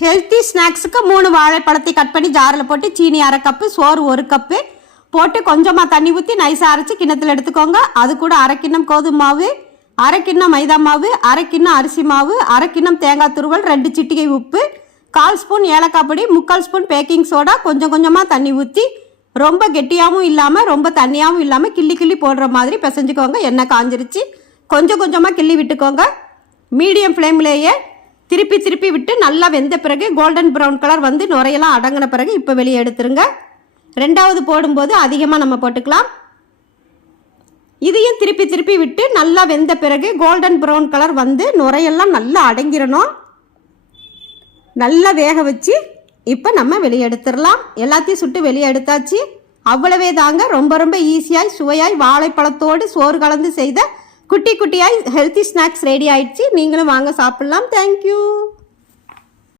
Healthy ஸ்நாக்ஸுக்கு 3 வாழைப்பழத்தை cut பண்ணி ஜாரில் போட்டு சீனி 1/2 கப்பு, சோறு 1 கப்பு போட்டு கொஞ்சமாக தண்ணி ஊற்றி நைஸாக அரைச்சி கிண்ணத்தில் எடுத்துக்கோங்க. அது கூட 1/2 கிண்ணம் கோதுமை மாவு, 1/2 கிண்ணம் மைதா மாவு, 1/2 கிண்ணம் அரிசி மாவு, 1/2 கிண்ணம் தேங்காய் துருவல், 2 சிட்டிகை உப்பு, 1/4 ஸ்பூன் ஏலக்காய் பொடி, 3/4 ஸ்பூன் பேக்கிங் சோடா, கொஞ்சம் கொஞ்சமாக தண்ணி ஊற்றி ரொம்ப கெட்டியாகவும் இல்லாமல் ரொம்ப தண்ணியாகவும் இல்லாமல் கிள்ளி கிள்ளி போடுற மாதிரி பிசைஞ்சுக்கோங்க. எண்ணெய் காஞ்சிருச்சு, கொஞ்சம் கொஞ்சமாக கிள்ளி விட்டுக்கோங்க. மீடியம் ஃப்ளேம்லேயே திருப்பி திருப்பி விட்டு நல்லா வெந்த பிறகு கோல்டன் ப்ரௌன் கலர் வந்து நுரையெல்லாம் அடங்கின பிறகு இப்போ வெளியே எடுத்துருங்க. ரெண்டாவது போடும்போது அதிகமாக நம்ம போட்டுக்கலாம். இதையும் திருப்பி திருப்பி விட்டு நல்லா வெந்த பிறகு கோல்டன் ப்ரௌன் கலர் வந்து நுரையெல்லாம் நல்லா அடங்கிடணும். நல்லா வேக வச்சு இப்போ நம்ம வெளியே எடுத்துடலாம். எல்லாத்தையும் சுட்டு வெளியே எடுத்தாச்சு. அவ்வளவே தாங்க. ரொம்ப ரொம்ப ஈஸியாய் சுவையாய் வாழைப்பழத்தோடு சோறு கலந்து செய்த குட்டி குட்டியாய் ஹெல்த்தி ஸ்நாக்ஸ் ரெடி ஆயிடுச்சு. நீங்களும் வாங்க சாப்பிட்லாம். தேங்க்யூ.